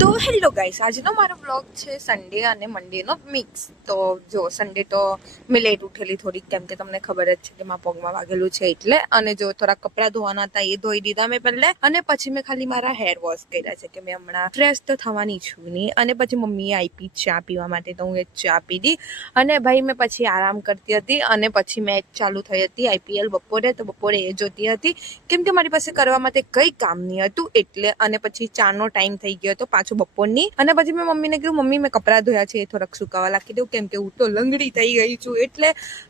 તો hello guys, આજનો મારો વ્લોગ છે સન્ડે અને મંડેનો મિક્સ. તો જો સન્ડે તો મેં લેટ ઉઠેલી થોડીક, કેમ કે તમને ખબર જ છે કે મારા પગમાં વાગેલું છે એટલે. અને જો થોડા કપડાં ધોવાના હતા એ ધોઈ દીધા મેં પહેલે, અને પછી મેં ખાલી મારા હેર વોશ કર્યા છે કે મેં હમણાં ફ્રેશ તો થવાની છું નહીં. અને પછી મમ્મીએ આપી ચા પીવા માટે, તો હું એ ચા પીધી. અને ભાઈ મેં પછી આરામ કરતી હતી, અને પછી મેચ ચાલુ થઈ હતી IPL બપોરે. તો બપોરે એ જોતી હતી, કેમ કે મારી પાસે કરવા માટે કંઈ કામ નહીં હતું એટલે. અને પછી ચાનો ટાઈમ થઈ ગયો હતો પાછું બપોરની. અને પછી મેં મમ્મીને કહ્યું, મમ્મી મેં કપડાં ધોયા છે એ થોડાક સુકાવા લાગી દઉં, કેમ કે હું તો લંગડી થઈ ગઈ છું એટલે.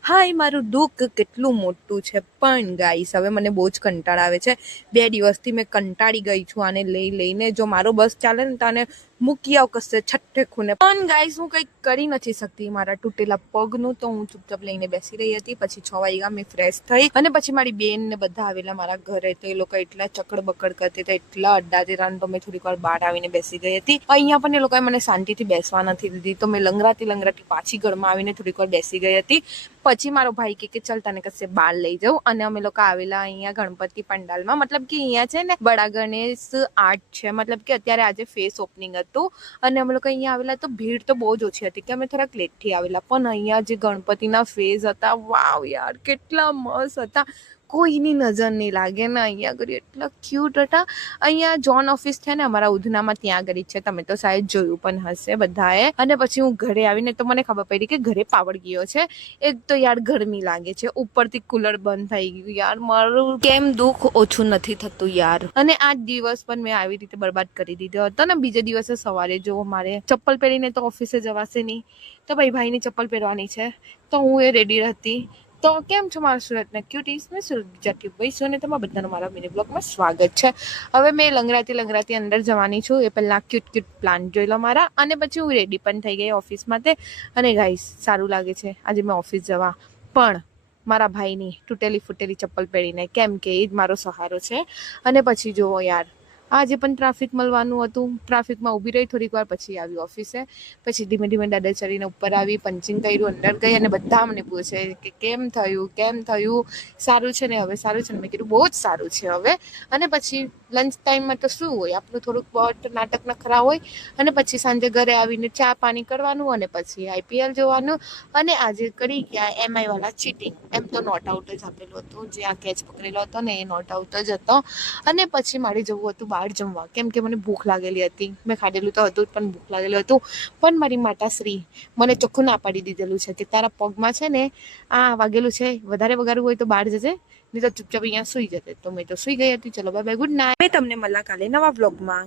હા, એ મારું દુઃખ કેટલું મોટું છે. પણ ગાઈસ, હવે મને બહુ જ કંટાળ આવે છે. 2 દિવસથી મેં કંટાળી ગઈ છું આને લઈને. જો મારો બસ ચાલે ને તો આને મૂકી આવ કશે છઠ્ઠે ખૂને. પણ ગાઈસ, હું કંઈક કરી નથી શકતી મારા તૂટેલા પગનું. તો હું ચૂપચાપ લઈને બેસી રહી હતી. પછી 6 વાગ્યા મેં ફ્રેશ થઈ, અને પછી મારી બેન ને બધા આવેલા મારા ઘરે. તો એ લોકો એટલા ચકડ બકડ કરતી હતા, એટલા અડ્ડાતી હતા. તો મેં થોડીક વાર બહાર આવીને બેસી ગઈ હતી. અહીંયા પણ એ લોકોએ મને શાંતિથી બેસવા નથી દીધી, તો મેં લંગરાતી પાછી ઘરમાં આવીને થોડીક વાર બેસી ગઈ હતી. પછી મારો ભાઈ કે ચાલ તને કશે બહાર લઈ જાઉં. અને અમે લોકો આવેલા અહીંયા ગણપતિ પંડાલમાં. મતલબ કે અહીંયા છે ને બડા ગણેશ આર્ટ છે, મતલબ કે અત્યારે આજે ફેસ ઓપનિંગ હતું. અને અમે લોકો અહીંયા આવેલા તો ભીડ તો બહુ જ ઓછી હતી, કે અમે થોડાક લેટથી આવેલા. પણ અહીંયા જે ગણપતિના ફેસ હતા, વાવ યાર, કેટલા મસ્ત હતા. કોઈની નજર નહીં લાગે ને. અહીંયા આગળ એટલા ક્યુટ હતા. અહીંયા જોન ઓફિસ છે ને અમારા ઉધનામાં, ત્યાં આગળ છે. તમે તો શાયદ જોયું પણ હશે બધાએ. અને પછી હું ઘરે આવીને તો મને ખબર પડી કે ઘરે પાવર ગયો છે. એક તો યાર ગરમી લાગે છે, ઉપરથી કુલર બંધ થઈ ગયું. યાર મારું કેમ દુઃખ ઓછું નથી થતું યાર. અને આ દિવસ પણ મેં આવી રીતે બરબાદ કરી દીધો હતો ને. બીજે દિવસે સવારે જો મારે ચપ્પલ પહેરીને તો ઓફિસે જવાશે નહીં, તો ભાઈની ચપ્પલ પહેરવાની છે. તો હું એ રેડી હતી. તો કેમ છો મારા સુરતના ક્યુટીઝ? મેં સુરત ગુજરાતી ભાઈ છું, અને તમારા બધાનું મારા મિની બ્લોગમાં સ્વાગત છે. હવે મેં લંગરાતી અંદર જવાની છું. એ પહેલાં ક્યુટ પ્લાન જોઈ લો મારા. અને પછી હું રેડી પણ થઈ ગઈ ઓફિસ માટે. અને ગાઈસ, સારું લાગે છે આજે મેં ઓફિસ જવા, પણ મારા ભાઈની તૂટેલી ફૂટેલી ચપ્પલ પહેરીને, કેમ કે એ જ મારો સહારો છે. અને પછી જુઓ યાર, આજે પણ ટ્રાફિક મળવાનું હતું. ટ્રાફિકમાં ઊભી રહી થોડીક વાર, પછી આવી ઓફિસે. પછી ધીમે ધીમે દાદર ચડીને ઉપર આવી, પંચિંગ કર્યું, અંદર ગઈ. અને બધા મને પૂછે કે કેમ થયું, સારું છે ને હવે? સારું છે ને? મેં કીધું બહુ જ સારું છે હવે. અને પછી લંચ ટાઈમમાં તો શું હોય, આપણું થોડુંક બહુ નાટક નખરા હોય. અને પછી સાંજે ઘરે આવીને ચા પાણી કરવાનું, અને પછી IPL જોવાનું. અને આજે કરી ગયા MI વાળા ચીટિંગ. એમ તો નોટ આઉટ જ આપેલું હતું, જે આ કેચ પકડેલો હતો ને એ નોટ આઉટ જ હતો. અને પછી મારે જવું હતું બહાર જમવા, કેમ કે મને ભૂખ લાગેલી હતી. મેં ખાધેલું તો હતું, પણ ભૂખ લાગેલું હતું. પણ મારી માતાશ્રી મને ચોખ્ખું ના પાડી દીધેલું છે કે તારા પગમાં છે ને આ વાગેલું છે, વધારે વગાડવું હોય તો બહાર જજે, નહીં તો ચૂપચાપ અહીંયા સુઈ જતે. તો મેં તો સુઈ ગઈ હતી. ચલો બાય બાય, ગુડ નાઇટ. મેં તમને મળા કાલે નવા વ્લોગમાં.